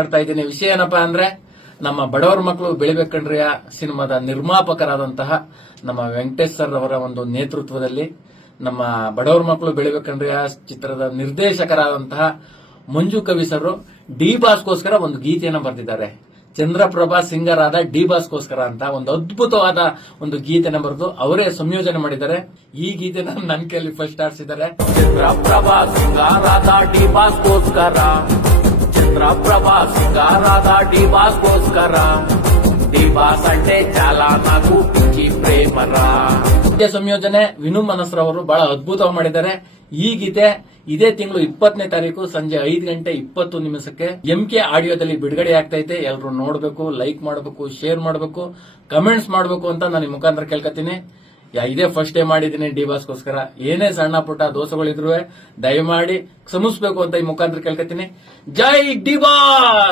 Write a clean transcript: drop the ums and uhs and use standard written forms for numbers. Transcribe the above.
ಮಾಡ್ತಾ ಇದ್ದೀನಿ. ವಿಷಯ ಏನಪ್ಪಾ ಅಂದ್ರೆ, ನಮ್ಮ ಬಡವರ ಮಕ್ಕಳು ಬೆಳಿಬೇಕಂಡ್ರಿಯ ಸಿನಿಮಾದ ನಿರ್ಮಾಪಕರಾದಂತಹ ನಮ್ಮ ವೆಂಕಟೇಶ್ ಸರ್ ಅವರ ಒಂದು ನೇತೃತ್ವದಲ್ಲಿ ನಮ್ಮ ಬಡವರ ಮಕ್ಕಳು ಬೆಳಿಬೇಕಂಡ್ರಿಯ ಚಿತ್ರದ ನಿರ್ದೇಶಕರಾದಂತಹ ಮಂಜು ಕವಿ ಸರ್ ಡಿ ಬಾಸ್ಗೋಸ್ಕರ ಒಂದು ಗೀತೆಯನ್ನು ಬರೆದಿದ್ದಾರೆ. ಚಂದ್ರಪ್ರಭಾ ಸಿಂಗರ್ ಆದ ಡಿ ಬಾಸ್ಗೋಸ್ಕರ ಅಂತ ಒಂದು ಅದ್ಭುತವಾದ ಒಂದು ಗೀತೆನ ಬರೆದು ಅವರೇ ಸಂಯೋಜನೆ ಮಾಡಿದ್ದಾರೆ. ಈ ಗೀತೆನ ನನ್ನ ಕೈಲಿ ಫಸ್ಟ್ ಆಡಿಸಿದ್ದಾರೆ. ಚಂದ್ರಪ್ರಭಾ ಸಿಂಗರ್ ಆದ ಡಿ ಬಾಸ್ಗೋಸ್ಕರ, చంద్రప్రభా సింగారాధా డి బాస్కోస్కర, డి బాಸ್ అంటే చాలా నాకు పిచ్చి ಪ್ರೇಮರಾ. ಸಂಯೋಜನೆ ವಿನು ಮನಸ್ರವರು ಬಹಳ ಅದ್ಭುತವಾಗಿ ಮಾಡಿದ್ದಾರೆ. ಈ ಗೀತೆ ಇದೇ ತಿಂಗಳು 20ನೇ ತಾರೀಕು ಸಂಜೆ 5:20 MK ಆಡಿಯೋದಲ್ಲಿ ಬಿಡುಗಡೆ ಆಗ್ತೈತೆ. ಎಲ್ಲರೂ ನೋಡಬೇಕು, ಲೈಕ್ ಮಾಡಬೇಕು, ಶೇರ್ ಮಾಡಬೇಕು, ಕಮೆಂಟ್ಸ್ ಮಾಡಬೇಕು ಅಂತ ನಾನು ಈ ಮುಖಾಂತರ ಕೇಳ್ಕೊತೀನಿ. ಇದೇ ಫಸ್ಟ್ ಟೈಮ್ ಮಾಡಿದ್ದೀನಿ ಡಿ ಬಾಸ್ಗೋಸ್ಕರ. ಏನೇ ಸಣ್ಣ ಪುಟ್ಟ ದೋಷಗಳಿದ್ರು ದಯಮಾಡಿ ಕ್ಷಮಿಸಬೇಕು ಅಂತ ಈ ಮುಖಾಂತರ ಕೇಳ್ಕೊತೀನಿ. ಜೈ ಡಿ ಬಾಸ್.